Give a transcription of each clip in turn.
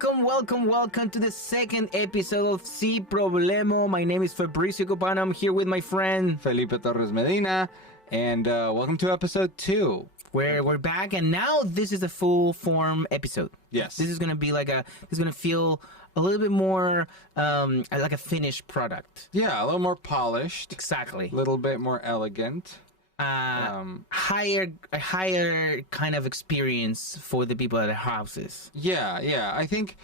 welcome to the second episode of PROBLEMO. My name is Fabrizio Copano. I'm here with my friend Felipe Torres Medina, and welcome to episode 2. Where we're back, and now this is a full form episode. Yes. This is gonna be this is gonna feel a little bit more like a finished product. Yeah, a little more polished. Exactly. A little bit more elegant. Higher kind of experience for the people at the houses. Yeah. I think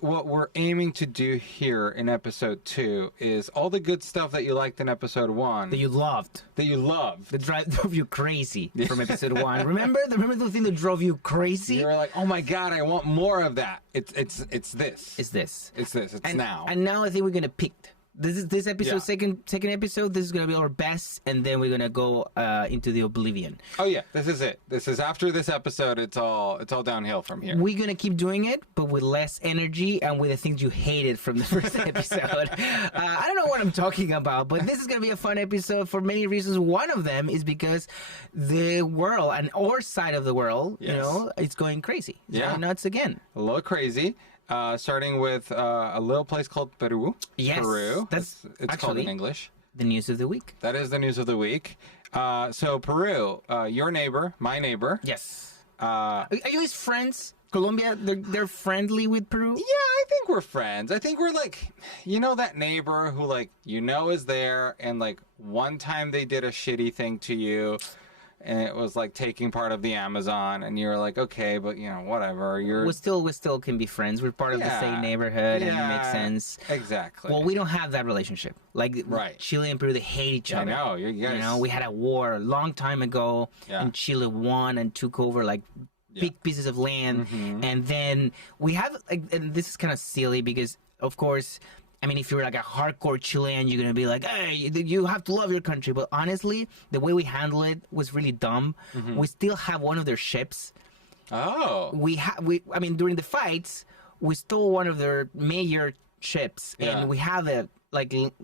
what we're aiming to do here in episode 2 is all the good stuff that you liked in episode 1. That you loved. That Drove you crazy from episode 1. Remember the thing that drove you crazy? You were like, oh my God, I want more of that. It's this. It's this. It's now. And now I think we're gonna pick. This episode, Yeah. second episode. This is gonna be our best, and then we're gonna go into the oblivion. Oh yeah, this is it. This is after this episode. It's all downhill from here. We're gonna keep doing it, but with less energy and with the things you hated from the first episode. I don't know what I'm talking about, but this is gonna be a fun episode for many reasons. One of them is because the world and our side of the world, Yes. it's going crazy. It's Yeah. going nuts again. A little crazy. Starting with a little place called Peru. Yes, Peru. that's it's called actually in English. The news of the week. That is the news of the week. So Peru, your neighbor, my neighbor. Yes. Uh, Are you guys friends? Colombia, they're friendly with Peru? yeah, I think we're friends. I think we're like, that neighbor who is there, and one time they did a shitty thing to you. And it was like taking part of the Amazon, and you're like, okay, but whatever. We still can be friends. We're part of the same neighborhood, and it makes sense. Exactly. Well, we don't have that relationship. Right. Chile and Peru, they hate each other. I know. You guys. We had a war a long time ago, and Chile won and took over big pieces of land, and then we have and this is kind of silly because, of course, I mean, if you're like a hardcore Chilean, you're gonna be like, "Hey, you have to love your country." But honestly, the way we handle it was really dumb. We still have one of their ships. Oh. I mean, during the fights, we stole one of their major ships, and we have it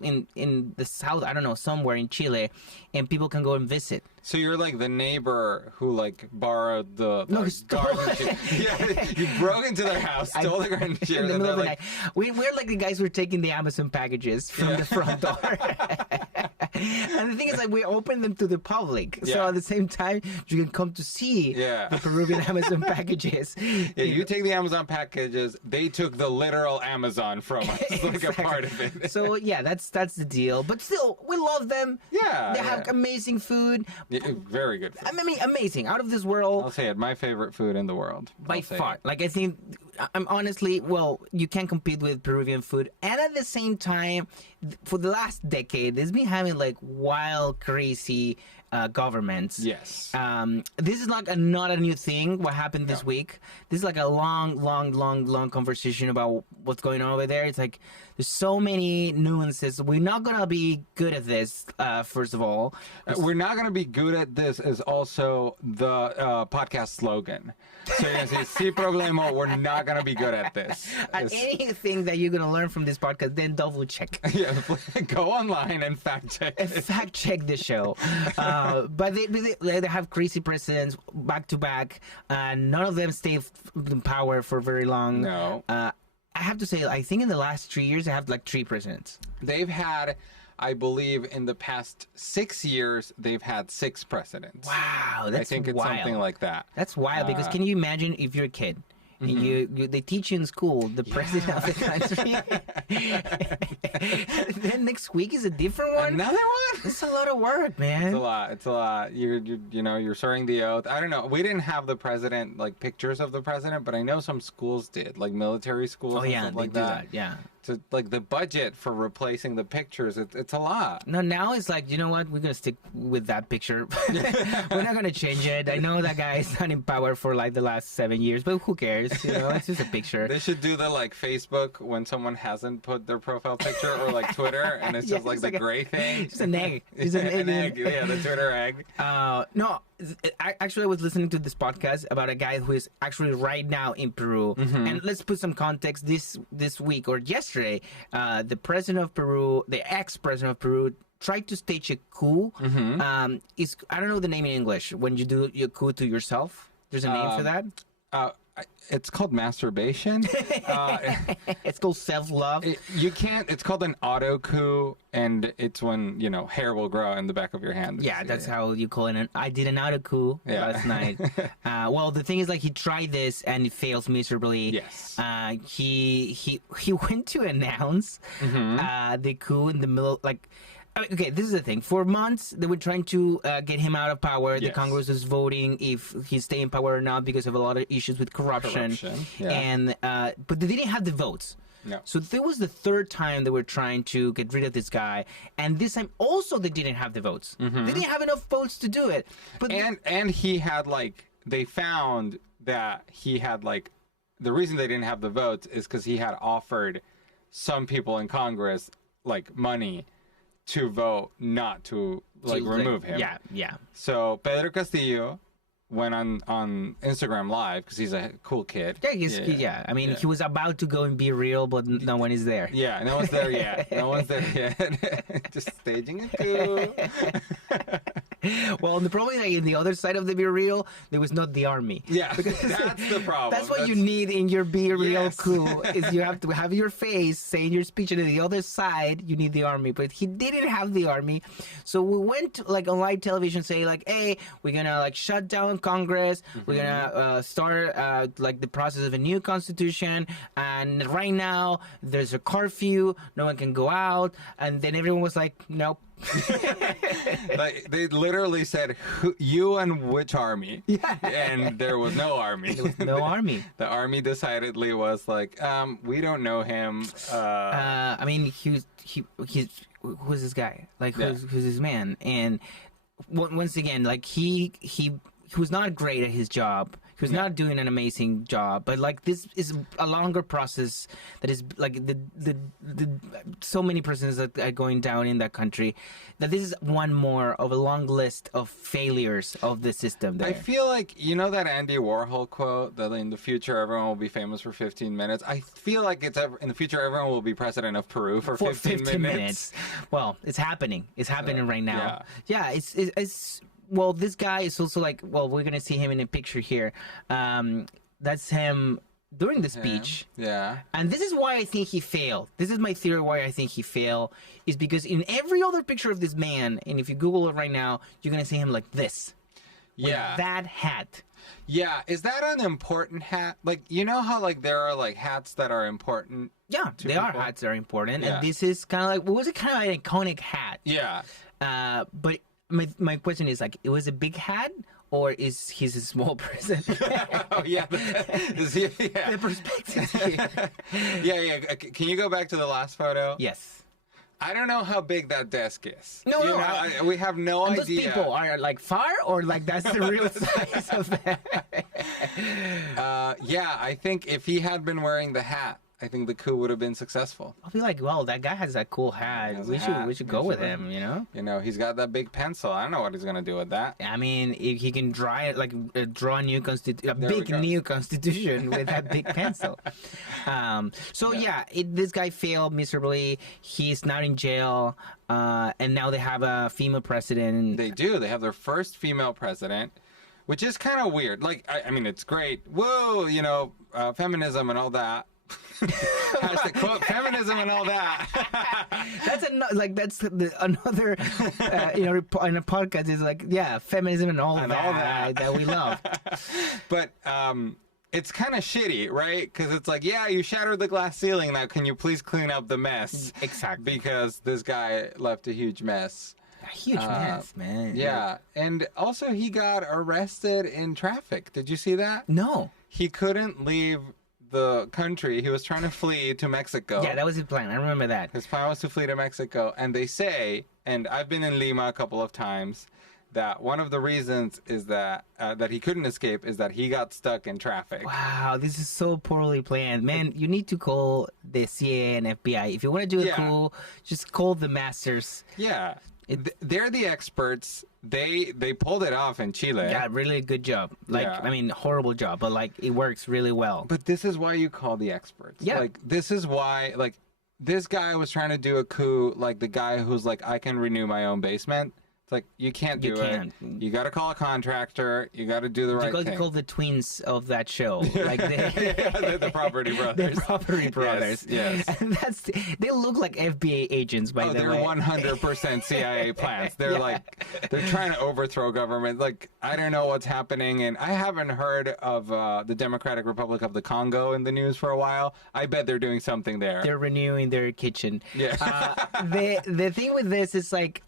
in the south. I don't know, somewhere in Chile, and people can go and visit. So you're like the neighbor who borrowed the garden ship. Yeah, you broke into their house, stole the garden ship. In the middle of the night. We're like the guys who are taking the Amazon packages from the front door. And the thing is, we open them to the public. So at the same time, you can come to see the Peruvian Amazon packages. Yeah, you take the Amazon packages. They took the literal Amazon from us, a part of it. So yeah, that's the deal. But still, we love them. Yeah. They have amazing food. Yeah, very good food. I mean, amazing. Out of this world. I'll say it. My favorite food in the world. By far. I think, I'm honestly, you can't compete with Peruvian food. And at the same time, for the last decade, it's been having wild, crazy governments. Yes. This is not a new thing, what happened this week. This is a long conversation about what's going on over there. It's there's so many nuances. We're not going to be good at this, first of all. We're not going to be good at this is also the podcast slogan. So you're going to say, "Sí, problema," we're not going to be good at this. At anything that you're going to learn from this podcast, then double check. Yeah, go online and fact check. Fact check the show. But they have crazy presidents back to back. None of them stay in power for very long. No. I have to say, I think in the last 3 years, they have 3 presidents. They've had, I believe, in the past 6 years, they've had 6 presidents. Wow, that's wild. I think it's something like that. That's wild, because can you imagine if you're a kid? And they teach you in school the president of the country. Then next week is a different one. Another one. It's a lot of work, man. It's a lot. You're swearing the oath. I don't know. We didn't have the president pictures of the president, but I know some schools did, military schools. Oh and yeah, stuff they like do that. Yeah. So the budget for replacing the pictures, it's a lot. No, now it's you know what? We're gonna stick with that picture. We're not gonna change it. I know that guy is not in power for the last 7 years, but who cares? It's just a picture. They should do the Facebook when someone hasn't put their profile picture, or Twitter, and it's just the gray thing. It's an egg. It's an egg. Yeah, the Twitter egg. No, I was listening to this podcast about a guy who is actually right now in Peru. And let's put some context. This week or yesterday, the president of Peru, the ex-president of Peru, tried to stage a coup. I don't know the name in English. When you do your coup to yourself, there's a name for that. it's called masturbation. It's called self-love. You can't. It's called an auto coup, and it's when hair will grow in the back of your hand. Yeah, that's how you call it. I did an auto coup last night. Well, the thing is, like, he tried this and it fails miserably. Yes. He went to announce the coup in the middle, like. Okay, this is the thing. For months, they were trying to get him out of power. Yes. The Congress was voting if he'd stay in power or not because of a lot of issues with corruption. Yeah. And but they didn't have the votes. No. So there was the third time they were trying to get rid of this guy, and this time also they didn't have the votes. They didn't have enough votes to do it. But and he had they found that he had the reason they didn't have the votes is because he had offered some people in Congress money to vote not to remove him. Yeah. So Pedro Castillo went on Instagram Live because he's a cool kid. Yeah, I mean, he was about to go and be real, but no one is there. Yeah, no one's there yet. Just staging a coup. Well, the problem is in the other side of the Be Real, there was not the army. Yeah, that's the problem. That's what you need in your Be Real coup, is you have to have your face saying your speech, and on the other side, you need the army. But he didn't have the army, so we went on live television saying hey, we're gonna shut down Congress, we're gonna start the process of a new constitution, and right now there's a curfew, no one can go out, and then everyone was like, nope. They literally said, you and which army? Yeah. And there was no army. There was no army. The army decidedly was we don't know him. I mean, he's who's this guy? Who's this man? And once again, he was not great at his job. He was not doing an amazing job, but this is a longer process that is the so many persons that are going down in that country, that this is one more of a long list of failures of the system there. I feel that Andy Warhol quote that in the future everyone will be famous for 15 minutes. I feel in the future everyone will be president of Peru for 15 minutes. Well, it's happening. It's happening right now. Yeah, it's well, this guy is also we're going to see him in a picture here. That's him during the speech. Yeah. And this is why I think he failed. This is my theory why I think he failed, is because in every other picture of this man, and if you Google it right now, you're going to see him like this. Yeah. With that hat. Yeah. Is that an important hat? How there are hats that are important? Yeah, they are hats that are important. Yeah. And this is kind of what was it, kind of an iconic hat. Yeah. But my question is it was a big hat, or is he's a small person? Oh yeah, The perspective here. Yeah. Can you go back to the last photo? Yes. I don't know how big that desk is. No, we have no idea. Those people are far, or that's the real size of that. Yeah, I think if he had been wearing the hat, I think the coup would have been successful. I'll be well, that guy has that cool hat. We should go with him, he's got that big pencil. I don't know what he's gonna do with that. I mean, if he can draw a new new constitution with that big pencil. This guy failed miserably. He's now in jail, and now they have a female president. They do. They have their first female president, which is kind of weird. I mean, it's great. Whoa, feminism and all that. Hashtag quote feminism and all that. That's another in a podcast is feminism and all that we love. But it's kind of shitty, right? Because it's you shattered the glass ceiling. Now can you please clean up the mess? Exactly. Because this guy left a huge mess. A huge mess, man. Yeah, and also he got arrested in traffic. Did you see that? No. He couldn't leave the country. He was trying to flee to Mexico. Yeah, that was his plan. I remember that. His plan was to flee to Mexico, and they say, and I've been in Lima a couple of times, that one of the reasons is that he couldn't escape is that he got stuck in traffic. Wow, this is so poorly planned. Man, you need to call the CIA and FBI. If you want to do a coup, just call the masters. Yeah. They're the experts. They pulled it off in Chile. Yeah, really good job. I mean, horrible job, but it works really well. But this is why you call the experts. Yeah. This is why, this guy was trying to do a coup, the guy who's I can renew my own basement. It's like, you can't do it. You got to call a contractor. You got to do the right thing. You call the twins of that show. Like the Property Brothers. The Property Brothers. Yes. And they look like FBI agents, by the way. They're 100% CIA plants. They're they're trying to overthrow government. Like, I don't know what's happening. And I haven't heard of the Democratic Republic of the Congo in the news for a while. I bet they're doing something there. They're renewing their kitchen. Yeah. The thing with this is like,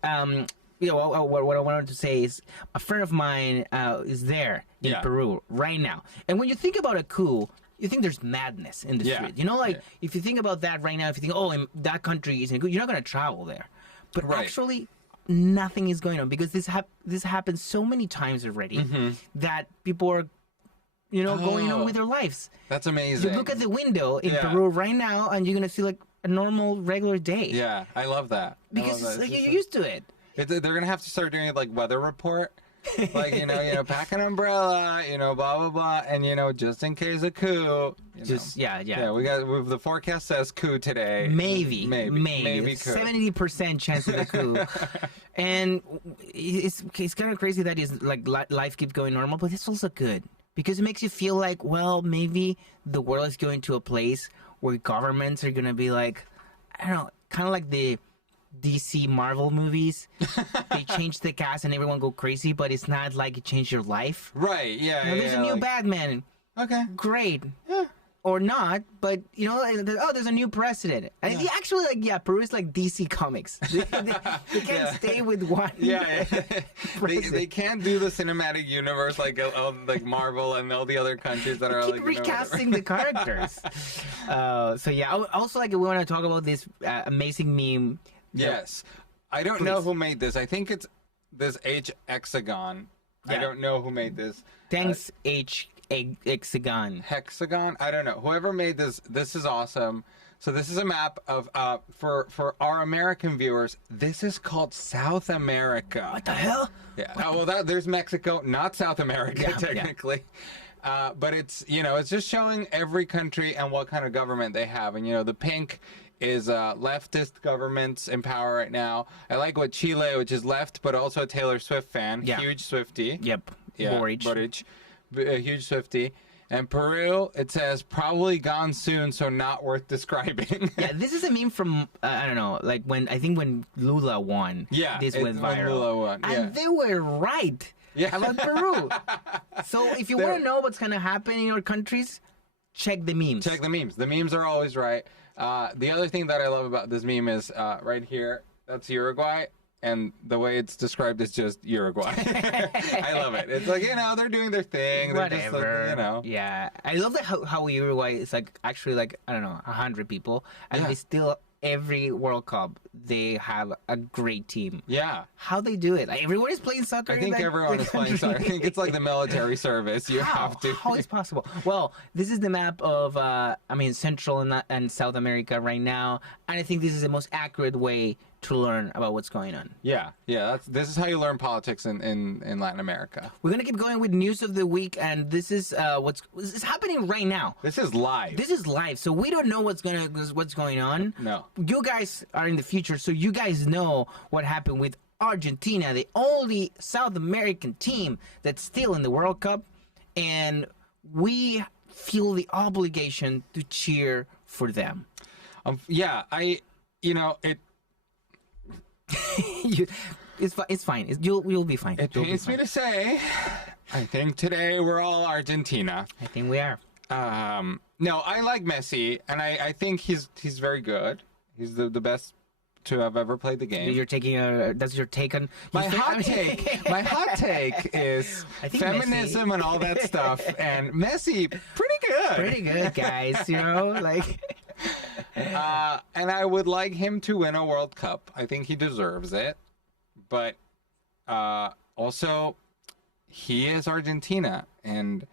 what I wanted to say is a friend of mine is there in Peru right now. And when you think about a coup, you think there's madness in the street. You know, if you think about that right now, if you think, in that country is in a coup, you're not going to travel there. But actually, nothing is going on because this happened so many times already that people are, going on with their lives. That's amazing. You look at the window in Peru right now, and you're going to see like a normal, regular day. Yeah, I love that. Because you're used to it. They're going to have to start doing it like weather report. Like, pack an umbrella, blah, blah, blah. And, just in case a coup. Yeah, we got, the forecast says coup today. Maybe coup. 70% chance of a coup. And it's kind of crazy that life keeps going normal, but it's also good. Because it makes you feel like, well, maybe the world is going to a place where governments are going to be like, I don't know, kind of like the DC Marvel movies. They change the cast and everyone go crazy, but it's not like it changed your life. Right, yeah. There's a new Batman. Okay. Great. Yeah. Or not, but, there's a new president. And actually, Peru is like DC Comics. They can't stay with one. Yeah. They can't do the cinematic universe like Marvel and all the other countries that are keep recasting the characters. Also, we want to talk about this amazing meme. Yes. I don't know who made this. I think it's this H-Hexagon. I don't know who made this. Thanks, Hexagon. Hexagon? I don't know. Whoever made this is awesome. So this is a map of, for our American viewers, this is called South America. What the hell? Yeah. There's Mexico, not South America, technically. Yeah. But it's, it's just showing every country and what kind of government they have. And, the pink is leftist governments in power right now. I like what Chile, which is left, but also a Taylor Swift fan. Yeah. Huge Swiftie. Yep. Yeah. Boric. A huge Swiftie. And Peru, it says, probably gone soon, so not worth describing. Yeah, this is a meme from, I don't know, like when Lula won. Yeah. This went viral. When Lula won. And they were right about Peru. So if you want to know what's going to happen in your countries, check the memes. Check the memes. The memes are always right. The other thing that I love about this meme is right here, that's Uruguay. And the way it's described is just Uruguay. I love it. It's like, they're doing their thing. They're Whatever. Just Yeah. I love that how Uruguay is actually I don't know, 100 people. And they still, every World Cup, they have a great team. Yeah. How they do it. Everyone is playing soccer. I think everyone is playing soccer. I think it's like the military service. You have to. How is possible? Well, this is the map of, Central and South America right now. And I think this is the most accurate way to learn about what's going on. Yeah. This is how you learn politics in Latin America. We're gonna keep going with news of the week, and this is what's happening right now. This is live. So we don't know what's going on. No. You guys are in the future, so you guys know what happened with Argentina, the only South American team that's still in the World Cup, and we feel the obligation to cheer for them. It's fine. You'll be fine. It pains me to say, I think today we're all Argentina. I think we are. No, I like Messi, and I think he's very good. He's the best to have ever played the game. That's your take on my hot take. My hot take is feminism Messi. And all that stuff, and Messi, pretty good. Pretty good, guys. And I would like him to win a World Cup. I think he deserves it. But also, he is Argentina. And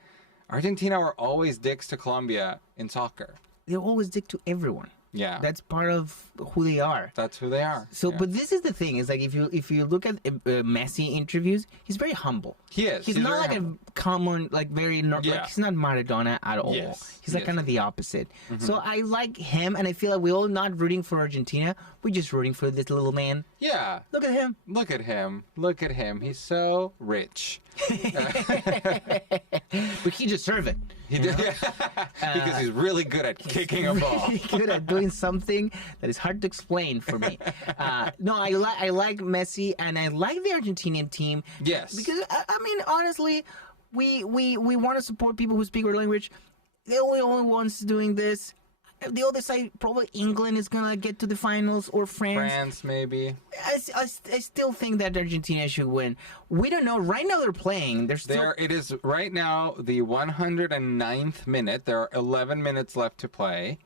Argentina were always dicks to Colombia in soccer. They always dick to everyone. Yeah. That's part of who they are. That's who they are. So, but this is the thing: is like if you look at Messi interviews, he's very humble. He is. He's not like a common, like very. Like, he's not Maradona at all. Yes. He's like kind of the opposite. So I like him, and I feel like we're all not rooting for Argentina. We're just rooting for this little man. Yeah. Look at him. Look at him. Look at him. He's so rich. But he deserves it. He did, because he's really good at kicking a ball. Really good at doing something that is hard to explain for me. No, I like Messi, and I like the Argentinian team. Yes. Because I mean, honestly, we want to support people who speak our language. They're the only ones doing this. The other side, probably England is gonna get to the finals, or France. France, maybe. I still think that Argentina should win. We don't know. Right now they're playing. It is right now the 109th minute. There are 11 minutes left to play,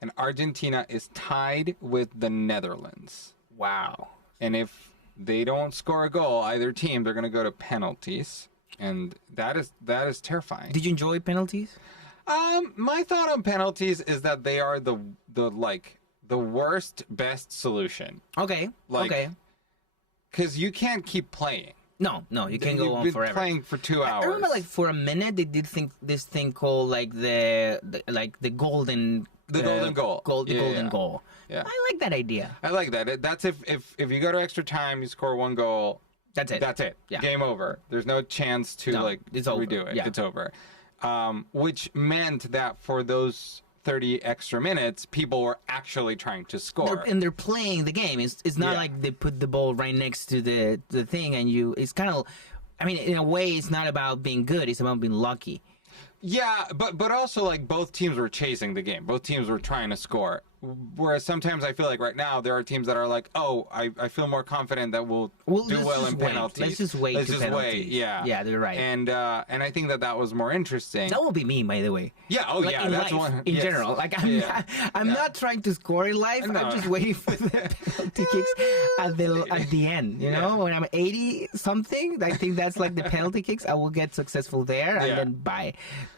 and Argentina is tied with the Netherlands. Wow. And if they don't score a goal, either team, they're gonna go to penalties, and that is terrifying. Did you enjoy penalties? My thought on penalties is that they are the worst best solution. Okay. Okay. Because you can't keep playing. No, you can't go on You've forever. been playing for 2 hours. I remember, like, for a minute they did this thing called like the golden golden goal. Golden goal. Yeah. I like that idea. I like that. That's if you go to extra time, you score 1 goal. That's it. That's it. Yeah. Game over. There's no chance to redo it. Yeah. It's over. Which meant that for those 30 extra minutes, people were actually trying to score. They're playing the game. It's not like they put the ball right next to the thing, and it's kind of, I mean, in a way, it's not about being good. It's about being lucky. Yeah, but also, like, both teams were chasing the game. Both teams were trying to score. Whereas sometimes I feel like right now there are teams that are like, oh, I feel more confident that we'll do well in penalties. Let's just wait. Yeah. Yeah, they're right. And I think that was more interesting. That will be me, by the way. Yeah. Oh, like, yeah. In That's life, one. In general, like I'm not trying to score in life. No. I'm just waiting for the penalty kicks at the end. You know, when I'm 80 something, I think that's like the penalty kicks. I will get successful there, and then bye.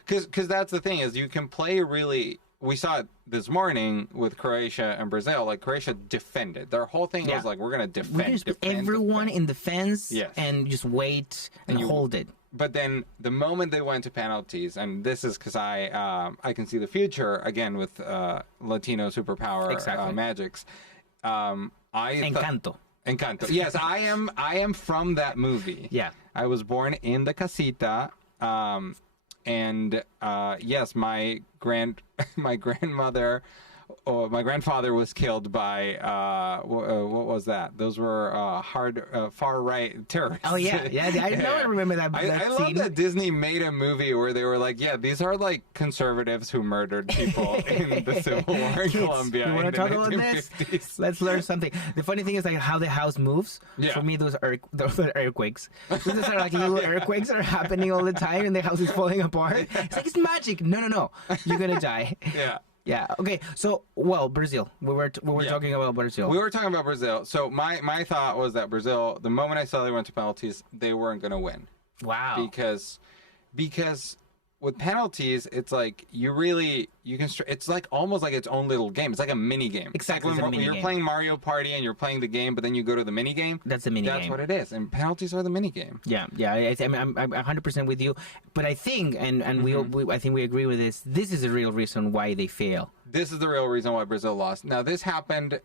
Because that's the thing is you can play really. We saw it this morning with Croatia and Brazil. Like, Croatia defended. Their whole thing was like, we're going to defend. We just put everyone in defense Yes. and just wait and hold it. But then the moment they went to penalties, and this is because I can see the future, again, with Latino superpower magics. Encanto. Encanto. Yes, I am from that movie. Yeah. I was born in the casita. And yes, my grandmother, or my grandfather was killed by what was that? Those were far right terrorists. Oh yeah. I remember that. I love that Disney made a movie where they were like, yeah, these are like conservatives who murdered people in the Civil War in Colombia. You want to talk about this? Let's learn something. The funny thing is like how the house moves. Yeah. For me, those are earthquakes. Those are like little earthquakes that are happening all the time, and the house is falling apart. It's like it's magic. No. You're gonna die. Yeah. Yeah. Okay. So, Brazil. We were talking about Brazil. We were talking about Brazil. So my thought was that Brazil, the moment I saw they went to penalties, they weren't going to win. Wow. Because with penalties, it's like it's like almost like its own little game. It's like a mini game. Exactly. It's like when you're playing Mario Party and you're playing the game, but then you go to the mini game. That's the mini game. That's what it is. And penalties are the mini game. Yeah. I'm 100% with you. But I think, and I think we agree with this. This is the real reason why they fail. This is the real reason why Brazil lost. Now, this happened.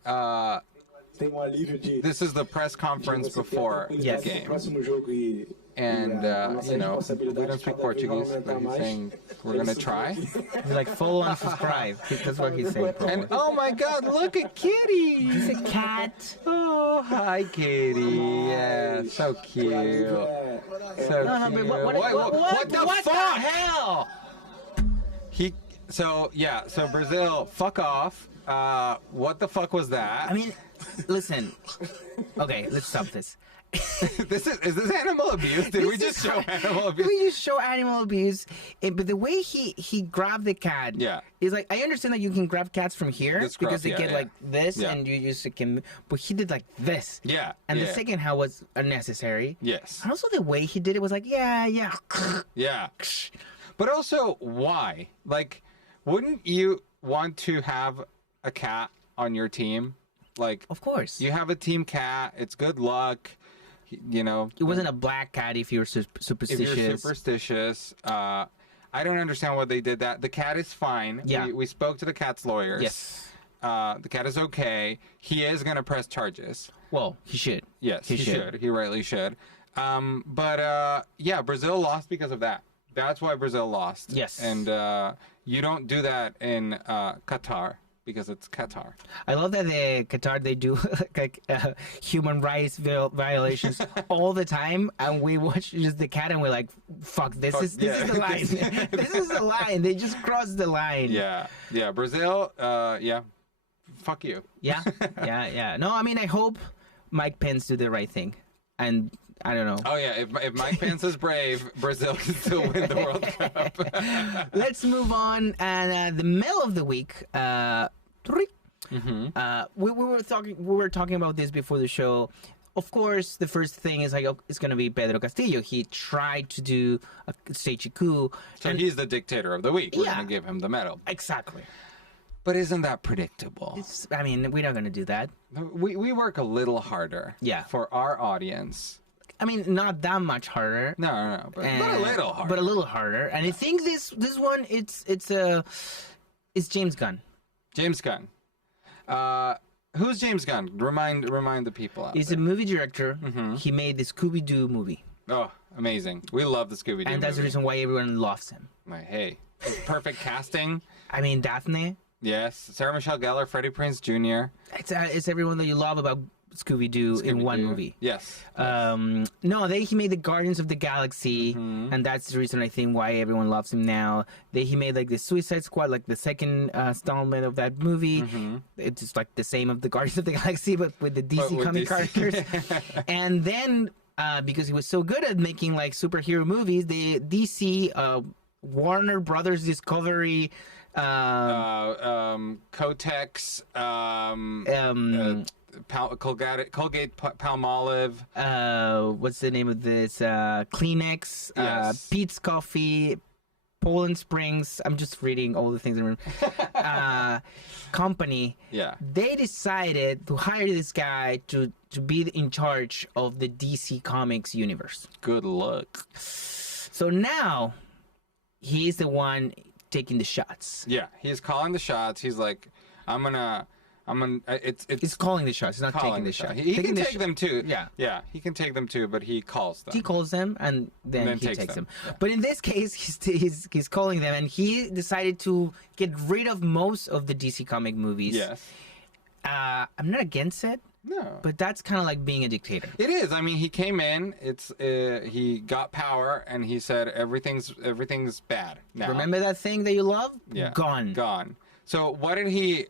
This is the press conference before the game. And, we don't speak Portuguese, but he's saying we're going to try. He's like, follow and subscribe. That's what he's saying. And, oh my God, look at Kitty. He's a cat. Oh, hi, Kitty. Yeah, so cute. So cute. What the hell? So Brazil, fuck off. What the fuck was that? I mean, listen. Okay, let's stop this. Is this animal abuse? Did we just show animal abuse? We just show animal abuse, but the way he grabbed the cat, is like, I understand that you can grab cats from here because they get like this, and you just can. But he did like this, and the second how was unnecessary. Yes, and also the way he did it was like, yeah. But also, why? Like, wouldn't you want to have a cat on your team. Like, of course, you have a team cat. It's good luck. You know, it wasn't a black cat if you're superstitious. If you're superstitious, I don't understand why they did that. The cat is fine. Yeah, we spoke to the cat's lawyers. Yes. The cat is okay. He is gonna press charges. Well, he should. Yes, he should. He rightly should. But yeah, Brazil lost because of that. That's why Brazil lost. Yes. And you don't do that in Qatar because it's Qatar. I love that the Qatar, they do like human rights violations all the time, and we watch just the cat and we're like, fuck, this is the line. This is the line. They just crossed the line. Yeah. Brazil, yeah. Fuck you. Yeah. No, I mean, I hope Mike Pence do the right thing. And I don't know. Oh, yeah. If Mike Pence is brave, Brazil can still win the World Cup. Let's move on. And the mail of the week. We were talking about this before the show. Of course, the first thing is like it's gonna be Pedro Castillo. He tried to do a stage a coup. So he's the dictator of the week. We're gonna give him the medal. Exactly. But isn't that predictable? I mean, we're not gonna do that. We work a little harder. Yeah. For our audience. I mean, not that much harder. No, but a little harder. But a little harder. And I think this one it's James Gunn. James Gunn. Who's James Gunn? Remind the people out He's there. a movie director. He made the Scooby-Doo movie. Oh, amazing. We love the Scooby-Doo And that's movie. the reason why everyone loves him. Like, hey, perfect casting. I mean, Daphne. Yes. Sarah Michelle Gellar, Freddie Prinze Jr. It's everyone that you love about Scooby-Doo in one movie. Yes. No, he made the Guardians of the Galaxy, and that's the reason I think why everyone loves him now. He made like the Suicide Squad, like the second installment of that movie. It's just like the same of the Guardians of the Galaxy, but with the DC comic characters. And then because he was so good at making like superhero movies, the DC Warner Brothers Discovery. Kotex. Colgate Palmolive. What's the name of this? Kleenex. Yes. Pete's Coffee. Poland Springs. I'm just reading all the things in the room. Company. Yeah. They decided to hire this guy to be in charge of the DC Comics universe. Good luck. So now he's the one taking the shots. Yeah, he's calling the shots. He's like, He's calling the shots. He's not taking the shots. He can take them too. Yeah, he can take them too, but he calls them. He calls them and then he takes them. Yeah. But in this case, he's calling them, and he decided to get rid of most of the DC comic movies. Yes. I'm not against it. No. But that's kind of like being a dictator. It is. I mean, he came in. He got power, and he said everything's bad now. Remember that thing that you love? Yeah. Gone. So what did he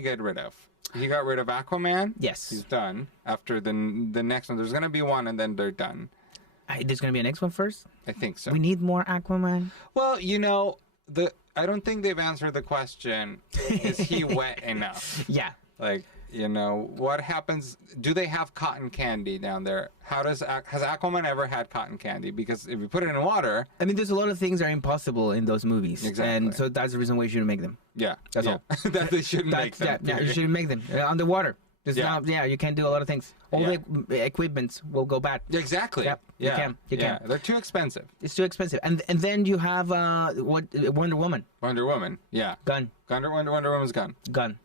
get rid of? He got rid of Aquaman. Yes. He's done. After the next one, there's gonna be one, and then they're done. There's gonna be a next one first. I think so. We need more Aquaman. Well, I don't think they've answered the question. Is he wet enough? Yeah. Like, what happens? Do they have cotton candy down there? Has Aquaman ever had cotton candy? Because if you put it in water, I mean, there's a lot of things that are impossible in those movies. Exactly. And so that's the reason why you shouldn't make them. Yeah. That's all. That they shouldn't make them. Yeah, you shouldn't make them underwater. You can't do a lot of things. All the equipments will go bad. Exactly. Yep. Yeah. You can. They're too expensive. It's too expensive. And then you have Wonder Woman. Wonder Woman. Yeah. Gun. Wonder Woman's gun. Gun.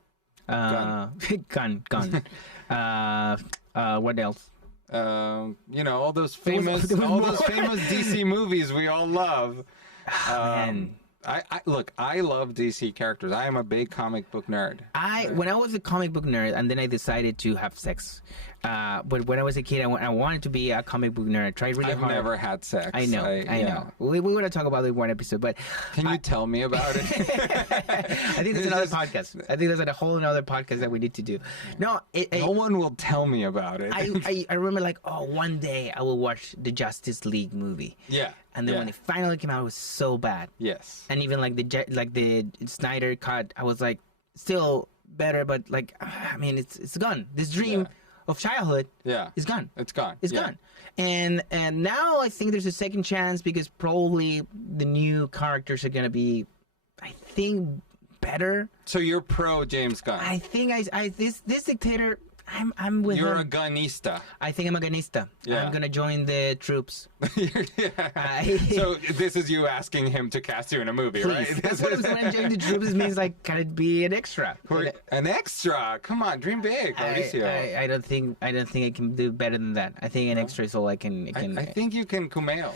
What else? All those famous DC movies we all love. Man. I love DC characters. I am a big comic book nerd. When I was a comic book nerd, and then I decided to have sex. But when I was a kid, I wanted to be a comic book nerd. I tried really hard. I've never had sex. I know. We want to talk about it in one episode, but can you tell me about it? I think there's another podcast. I think there's a whole another podcast that we need to do. No, no one will tell me about it. I remember one day I will watch the Justice League movie. Yeah. And then when it finally came out, it was so bad. Yes. And even the Snyder cut, I was like, still better, but I mean, it's gone. This dream of childhood is gone. It's gone. It's gone. And now I think there's a second chance because probably the new characters are gonna be, I think, better. So you're pro James Gunn. I think this dictator. I'm with You're him. a Gunnista. I think I'm a Gunnista. Yeah. I'm gonna join the troops. So this is you asking him to cast you in a movie, Please. right? That's what I'm saying. Joining the troops means like, can it be an extra? An extra? Come on, dream big, Mauricio. I don't think I can do better than that. I think an extra is all I can. I think you can Kumail.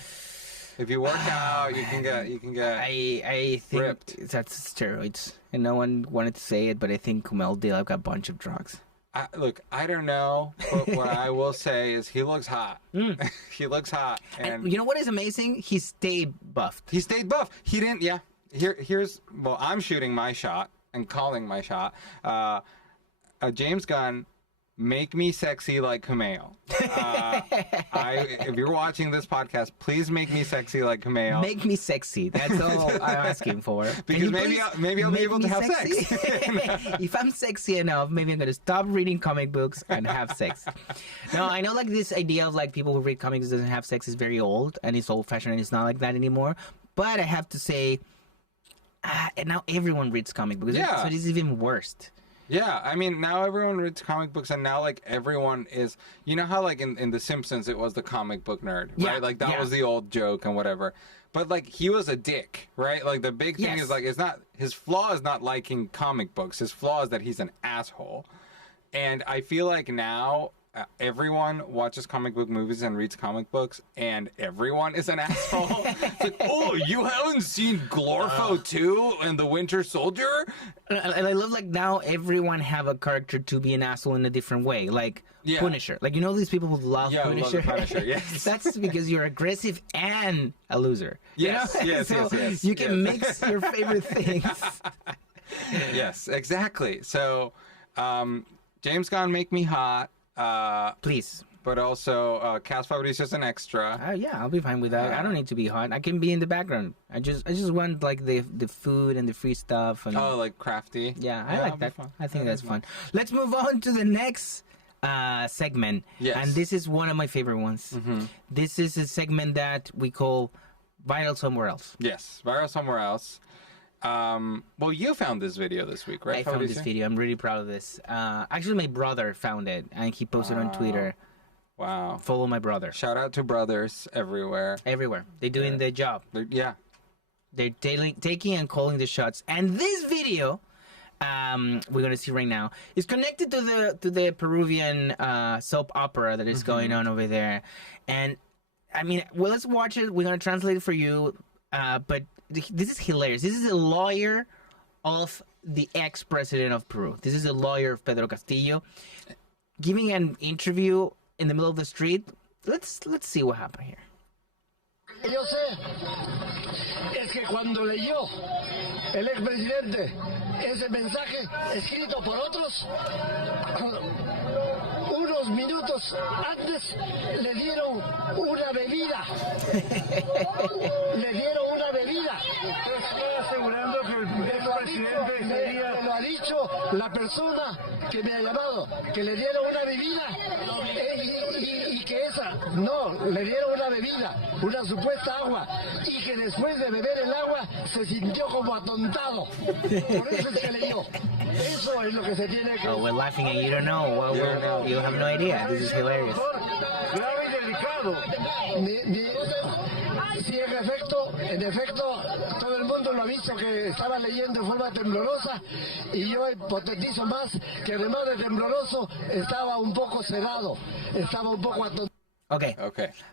If you work out, you can get. I think ripped. That's steroids, and no one wanted to say it, but I think Kumail did like a bunch of drugs. Look, I don't know, but what I will say is he looks hot. He looks hot, and you know what is amazing? He stayed buffed. He stayed buff. He didn't. Yeah. Here's. Well, I'm shooting my shot and calling my shot. James Gunn. Make me sexy like Kumail. If you're watching this podcast, please make me sexy like Kumail. Make me sexy. That's all I'm asking for. Because maybe I'll be able to have sex. If I'm sexy enough, maybe I'm gonna stop reading comic books and have sex. No, I know like this idea of like people who read comics doesn't have sex is very old and it's old fashioned and it's not like that anymore. But I have to say, and now everyone reads comic books. Yeah. So this is even worse. Yeah, I mean, now everyone reads comic books, and now, like, everyone is... You know how, like, in The Simpsons, it was the comic book nerd, right? Yeah, Like, that was the old joke and whatever. But, like, he was a dick, right? Like, the big thing is, like, it's not... His flaw is not liking comic books. His flaw is that he's an asshole. And I feel like now... everyone watches comic book movies and reads comic books, and everyone is an asshole. It's like, oh, you haven't seen Glorfo 2 and the Winter Soldier? And I love like now everyone have a character to be an asshole in a different way, like Punisher. Like, you know, these people who love Punisher. Love the Punisher. Yes. That's because you're aggressive and a loser. Yes, you know? yes. You can mix your favorite things. Yes, exactly. So, James Gunn, make me hot. Please. But also cast Fabrizio as an extra. Yeah, I'll be fine with that. I don't need to be hot. I can be in the background. I just want like the food and the free stuff. And, like crafty. Yeah, I like that. I think that's fun. Let's move on to the next segment. Yes. And this is one of my favorite ones. Mm-hmm. This is a segment that we call Viral Somewhere Else. Yes, Viral Somewhere Else. Well, you found this video this week, right? I found this video. I'm really proud of this. Actually, my brother found it, and he posted on Twitter. Wow. Follow my brother. Shout out to brothers everywhere. Everywhere. They're doing their job. They're taking and calling the shots. And this video, we're going to see right now, is connected to the Peruvian soap opera that is going on over there. And, I mean, well, let's watch it. We're going to translate it for you. But this is hilarious. This is a lawyer of the ex-president of Peru. This is a lawyer of Pedro Castillo giving an interview in the middle of the street. Let's see what happened here. Yo sé es que cuando leyó el expresidente ese mensaje escrito por otros, unos minutos antes le dieron una bebida. Le dieron una bebida. Estoy asegurando que el expresidente sería... Me lo ha dicho la persona que me ha llamado, que le dieron una bebida y que esa, no, le dieron una bebida, una supuesta agua, y que después de beber el agua se sintió como atontado. Por eso es que leyó. Eso es lo que se tiene que... Oh, we're laughing and you don't know. Well, you have no idea. This is hilarious. Grave y delicado. Sí, en efecto, todo el mundo lo ha visto que estaba leyendo de forma temblorosa, y yo hipotetizo más que además de tembloroso estaba un poco sedado, estaba un poco atontado. Okay.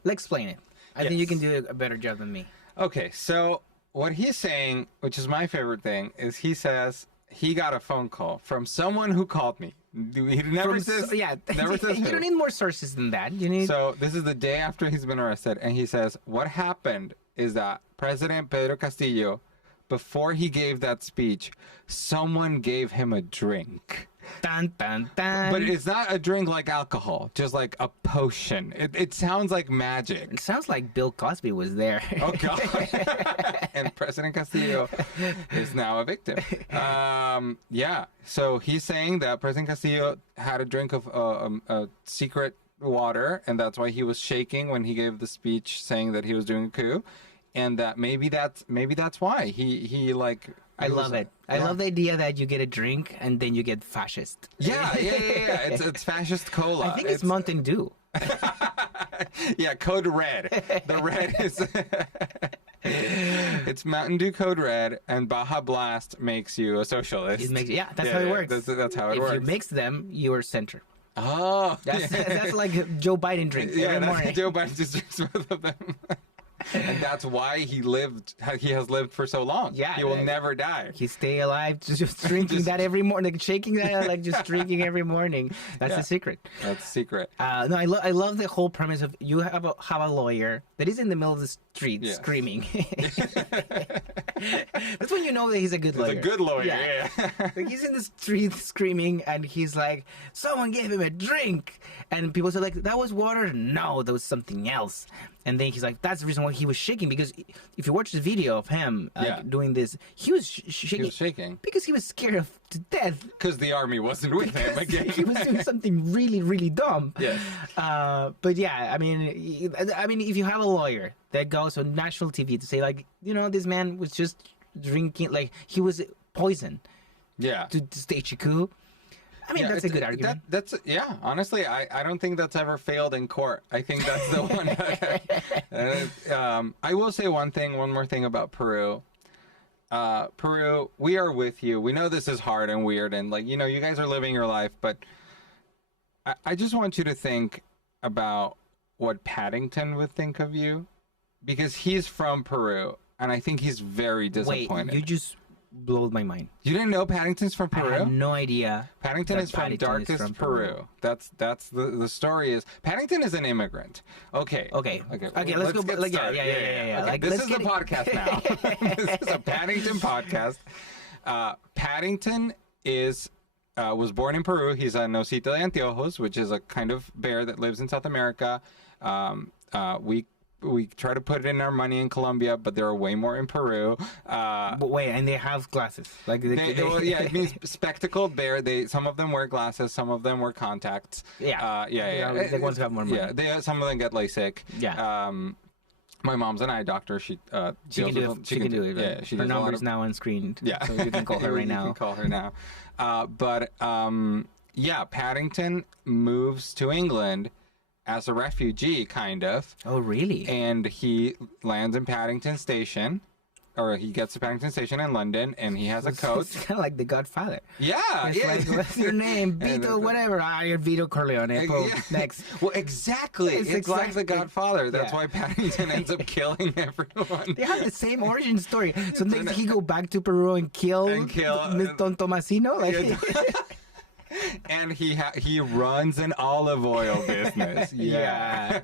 Let's explain it. I think you can do a better job than me. Okay, so what he's saying, which is my favorite thing, is he says he got a phone call from someone who called me. He never says. Never says you who. don't need more sources than that. You need. So this is the day after he's been arrested, and he says what happened is that President Pedro Castillo, before he gave that speech, someone gave him a drink. Dun, dun, dun. But it's not a drink like alcohol, just like a potion. It sounds like magic. It sounds like Bill Cosby was there. Oh, God. And President Castillo is now a victim. Yeah. So he's saying that President Castillo had a drink of a secret water, and that's why he was shaking when he gave the speech saying that he was doing a coup. And that maybe that's why he like I love it. I love the idea that you get a drink and then you get fascist. Yeah. It's fascist cola. I think it's Mountain Dew. Yeah, Code Red. The red is... It's Mountain Dew Code Red, and Baja Blast makes you a socialist. That's how it works. That's how it works. If you mix them, you are center. Oh. That's like Joe Biden drinks every morning. Joe Biden just drinks both of them. And that's why he has lived for so long. Yeah, he will never die. He stay alive just drinking that every morning, like shaking that, like just drinking every morning. That's the secret. That's the secret. No, I love the whole premise of you have a lawyer that is in the middle of the street screaming. That's when you know that he's a good lawyer. He's a good lawyer. Yeah. Like he's in the street screaming, and he's like, "Someone gave him a drink," and people say like, "That was water." No, that was something else. And then he's like, that's the reason why he was shaking, because if you watch the video of him doing this, he was shaking. He was shaking. Because he was scared to death. Because the army wasn't with him again. He was doing something really, really dumb. Yes. But yeah, I mean, if you have a lawyer that goes on national TV to say like, this man was just drinking, like he was poisoned. Yeah. To stage a coup. I mean, that's a good argument. Honestly, I don't think that's ever failed in court. I think that's the one. I will say one more thing about Peru. Peru, we are with you. We know this is hard and weird, and like, you guys are living your life, but I just want you to think about what Paddington would think of you, because he's from Peru, and I think he's very disappointed. Wait, you just blew my mind. You didn't know Paddington's from Peru? I had no idea. Paddington is from darkest Peru. That's the story is. Paddington is an immigrant. Okay. Let's go. Yeah. Okay, this is the podcast now. This is a Paddington podcast. Paddington was born in Peru. He's a Nosito de Anteojos, which is a kind of bear that lives in South America. We try to put it in our money in Colombia, but there are way more in Peru. But wait, and they have glasses. Like it means spectacled bear. Some of them wear glasses, some of them wear contacts. Yeah. The ones who have more money. Yeah, some of them get LASIK. Yeah. My mom's an eye doctor. She can do it. Yeah, her number is now on screen. Yeah, so you can call her right now. You can call her now. Paddington moves to England as a refugee, kind of. Oh, really? And he lands in Paddington Station, or he gets to Paddington Station in London, and he has a coach. It's kind of like The Godfather. Yeah. Like, what's your name? Vito, whatever. You're Vito Corleone. Next. Well, exactly. It's like The Godfather. That's why Paddington ends up killing everyone. They have the same origin story. So next he go back to Peru and kill Don Tomasino? And he runs an olive oil business. Yeah.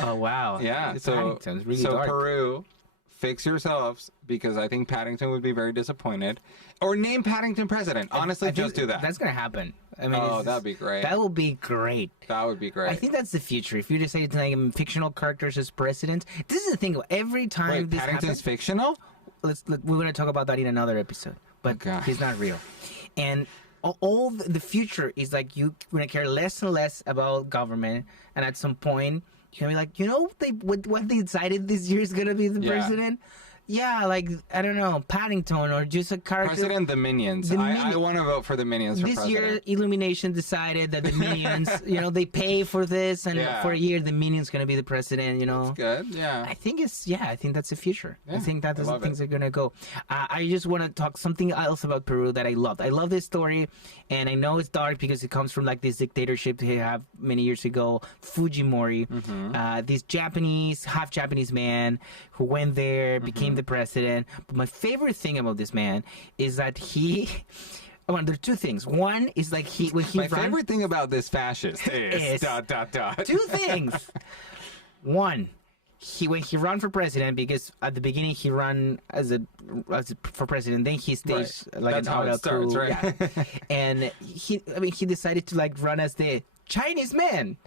Oh, wow. Yeah. Paddington's really dark. Peru, fix yourselves, because I think Paddington would be very disappointed. Or name Paddington president. Honestly, just do that. That's going to happen. I mean, that'd be great. That would be great. That would be great. I think that's the future. If you decide to name fictional characters as presidents, this is the thing. Every time this Paddington's happens, fictional? We're going to talk about that in another episode. But he's not real. And all the future is like you're going to care less and less about government, and at some point you're going to be like, what they decided this year is going to be the president? Yeah, like, I don't know, Paddington or just a character. President, the Minions. I want to vote for the Minions for president. This year, Illumination decided that the Minions, they pay for this, and for a year, the Minions going to be the president, That's good, yeah. I think that's the future. Yeah, I think that's the things are going to go. I just want to talk something else about Peru that I loved. I love this story, and I know it's dark because it comes from like this dictatorship they have many years ago, Fujimori, this half Japanese man who went there, became the president. But my favorite thing about this man is that there are two things. One is like my favorite thing about this fascist is ... Two things. One, when he ran for president, because at the beginning he ran for president, then he staged like That's an how it starts, coup. right? And he decided to like run as the Chinese man.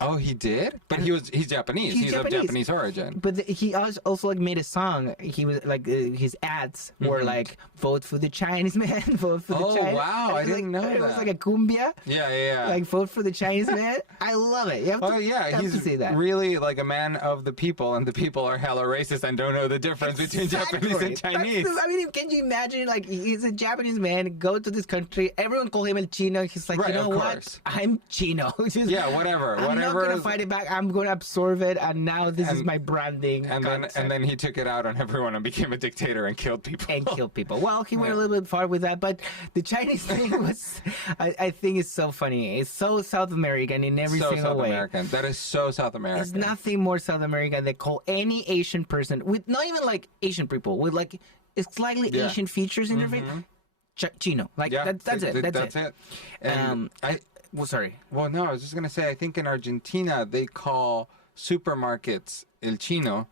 Oh, he did? But he's Japanese. He's of Japanese origin. But he also like made a song. He was like his ads were like vote for the Chinese man, vote for the Chinese. Oh wow, I didn't know that. It was like a cumbia. Yeah. Like vote for the Chinese man. I love it. You have he's to see that. Really like a man of the people, and the people are hella racist and don't know the difference between Japanese and Chinese. I mean, can you imagine? Like he's a Japanese man, go to this country, everyone call him El Chino. He's like, you know what? I'm Chino. Whatever. I'm not gonna fight it back. I'm gonna absorb it, and now this is my branding. And then he took it out on everyone and became a dictator and killed people. Well, he went a little bit far with that, but the Chinese thing was, I think, is so funny. It's so South American in every single South way. American. That is so South American. There's nothing more South American than call any Asian person with not even like Asian people with like slightly Asian features in their face. Chino. Like that's it. That's it. And well, sorry. Well, no, I was just gonna say. I think in Argentina they call supermarkets El Chino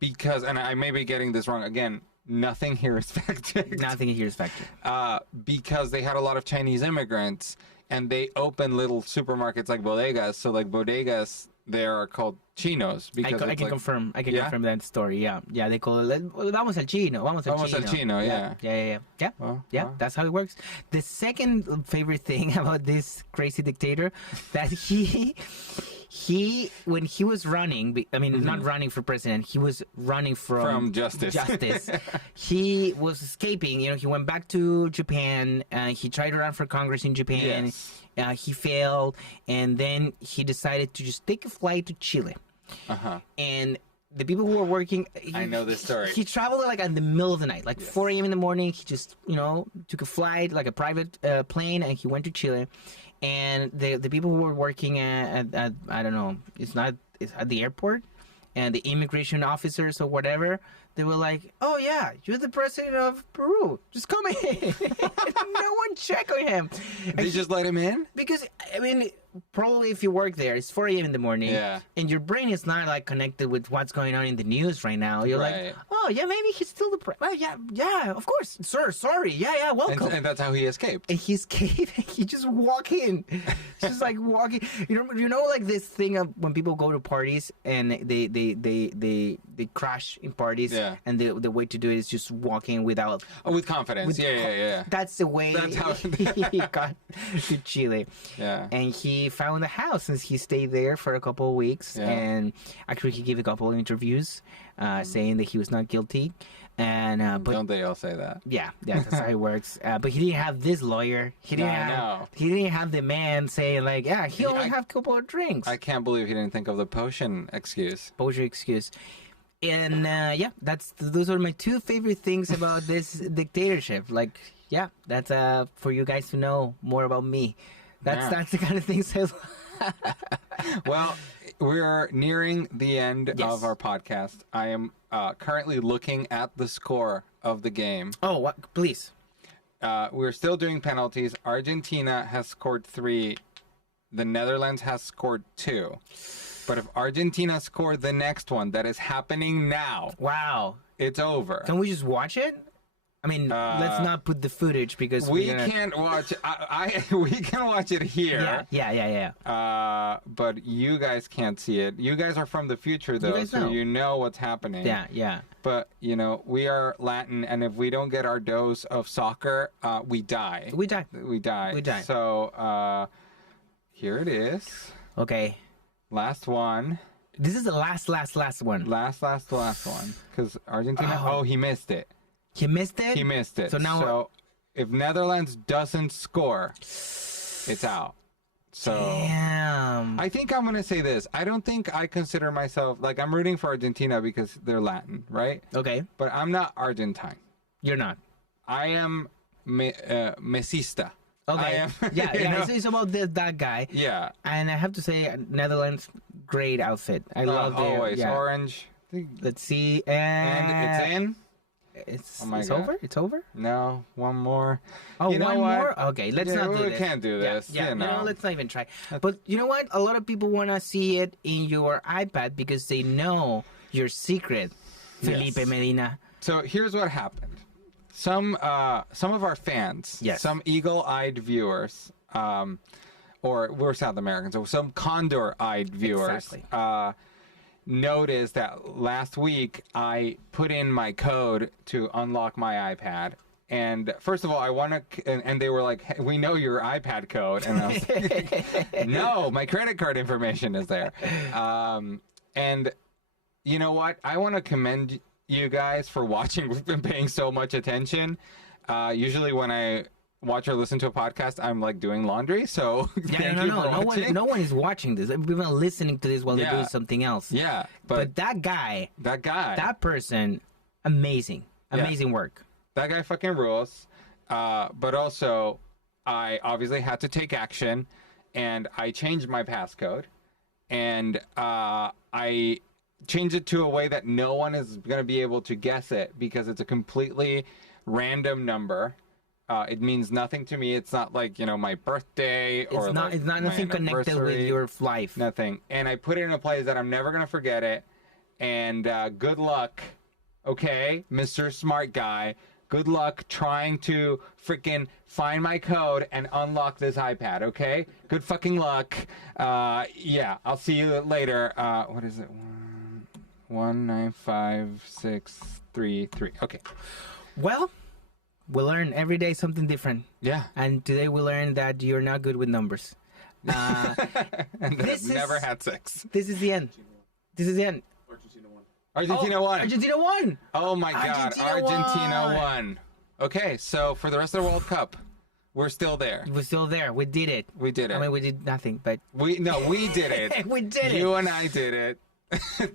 because, and I may be getting this wrong again. Nothing here is fact-checked. Nothing here is fact-checked. Because they had a lot of Chinese immigrants, and they opened little supermarkets like bodegas. So like bodegas there are called chinos. Because I can confirm that story. Yeah. They call it, vamos al chino. Vamos al chino, yeah. Well, that's how it works. The second favorite thing about this crazy dictator, that he when he was running, I mean, not running for president, he was running from justice. He was escaping. He went back to Japan. He tried to run for Congress in Japan. Yes. He failed, and then he decided to just take a flight to Chile. And the people who were working, I know this story. He traveled like in the middle of the night, like 4 a.m. in the morning. He just, took a flight, like a private plane, and he went to Chile. And the people who were working at I don't know, it's at the airport, and the immigration officers or whatever, they were like, "Oh yeah, you're the president of Peru. Just come in." No one checked on him. They just let him in? Because, I mean, probably if you work there, it's 4 a.m. in the morning, and your brain is not like connected with what's going on in the news right now. You're like, "Oh yeah, maybe he's still the president. Yeah, of course, sir. Sorry, yeah, welcome." And that's how he escaped. And he escaped. He just walk in, just like walking. You know, like this thing of when people go to parties and they crash in parties, and the way to do it is just walking without with confidence. Yeah. That's the way. That's how he got to Chile. Yeah, and he found a house since he stayed there for a couple of weeks, and actually he gave a couple of interviews saying that he was not guilty. And but don't they all say that? Yeah, that's how it works. But he didn't have this lawyer. He didn't have the man saying like, he only have a couple of drinks. I can't believe he didn't think of the potion excuse. And those are my two favorite things about this dictatorship. Like, that's for you guys to know more about me. That's the kind of things I Well, we're nearing the end of our podcast. I am currently looking at the score of the game. Oh, what? Please. We're still doing penalties. Argentina has scored 3. The Netherlands has scored 2. But if Argentina scored the next one that is happening now, it's over. Can we just watch it? I mean, let's not put the footage because we can't watch. We can watch it here. Yeah. But you guys can't see it. You guys are from the future, though, so you know what's happening. Yeah. But we are Latin, and if we don't get our dose of soccer, we die. We die. So here it is. Okay. Last one. This is the last one. Last one. Because Argentina. Oh, he missed it. He missed it? He missed it. So if Netherlands doesn't score, it's out. So damn. I think I'm going to say this. I don't think I consider myself, like, I'm rooting for Argentina because they're Latin, right? Okay. But I'm not Argentine. You're not. I am Messista. Okay. It's about that guy. Yeah. And I have to say, Netherlands, great outfit. I love it. Always orange. Let's see. And it's in. It's over? It's over? No, one more. Oh, one more? Okay, let's not do this. We can't do this. Yeah, let's not even try. But you know what? A lot of people want to see it in your iPad because they know your secret, Felipe Medina. So here's what happened. Some of our fans, some eagle-eyed viewers, or we're South Americans, so some condor-eyed viewers noticed that last week I put in my code to unlock my iPad. And first of all, I want to, and they were like, hey, we know your iPad code. And I was like, no, my credit card information is there. And you know what? I want to commend you guys for watching. We've been paying so much attention. Usually when I watch or listen to a podcast, I'm like doing laundry. So no one is watching this. We've been listening to this while they're doing something else. Yeah, but that person, amazing work. That guy fucking rules. But also, I obviously had to take action, and I changed my passcode, and I changed it to a way that no one is going to be able to guess it because it's a completely random number. It means nothing to me. It's not like, my birthday or it's not nothing connected with your life. Nothing. And I put it in a place that I'm never going to forget it. And good luck, okay, Mr. Smart Guy. Good luck trying to freaking find my code and unlock this iPad, okay? Good fucking luck. Yeah, I'll see you later. What is it? 195633. Okay. Well, we learn every day something different. Yeah. And today we learned that you're not good with numbers. And I've never had sex. This is the end. Argentina won. Argentina won. Oh my God. Argentina won. Okay, so for the rest of the World Cup, we're still there. We're still there. We did it. We did it. I mean, we did nothing, but we did it. We did it. You and I did it.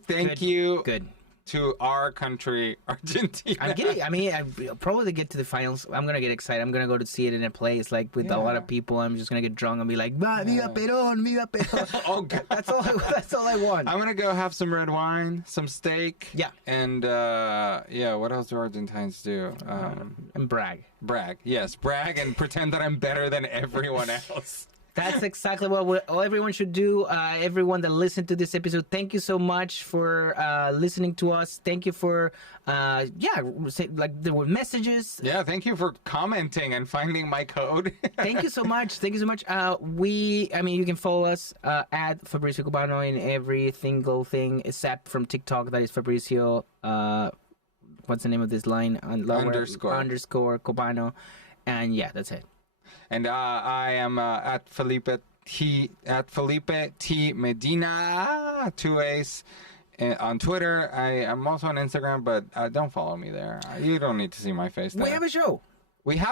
Thank you. Good. To our country, Argentina. I'm getting. I mean, I'll probably get to the finals. I'm gonna get excited. I'm gonna go to see it in a place like with a lot of people. I'm just gonna get drunk and be like, "Viva Perón, viva Perón." Oh God, that's all I want. I'm gonna go have some red wine, some steak. Yeah. And what else do Argentines do? And brag. Brag. Yes, brag and pretend that I'm better than everyone else. That's exactly what everyone should do. Everyone that listened to this episode, thank you so much for listening to us. Thank you for, there were messages. Yeah, thank you for commenting and finding my code. Thank you so much. You can follow us at Fabrizio Copano in every single thing except from TikTok. That is Fabrizio. What's the name of this line? Underscore Copano. And yeah, that's it. And I am at Felipe T Medina 2 A's on Twitter. I am also on Instagram, but don't follow me there. You don't need to see my face there. We have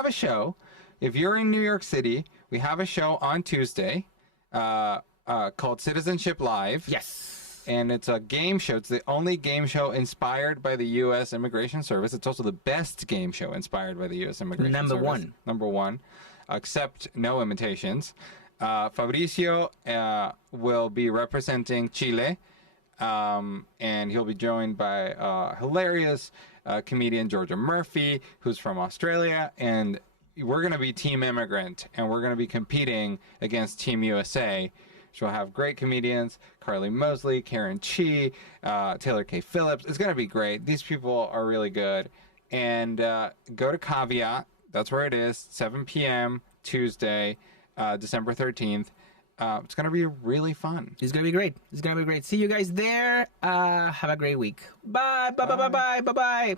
a show. If you're in New York City, we have a show on Tuesday called Citizenship Live. Yes. And it's a game show. It's the only game show inspired by the U.S. Immigration Service. It's also the best game show inspired by the U.S. Immigration Service. Number one. Accept no imitations. Fabrizio will be representing Chile, and he'll be joined by hilarious comedian Georgia Murphy, who's from Australia, and we're going to be Team Immigrant, and we're going to be competing against Team USA. She'll have great comedians, Carly Mosley, Karen Chi, Taylor K. Phillips. It's going to be great. These people are really good. And go to Caveat. That's where it is, 7 p.m. Tuesday, December 13th. It's going to be really fun. It's going to be great. See you guys there. Have a great week. Bye. Bye.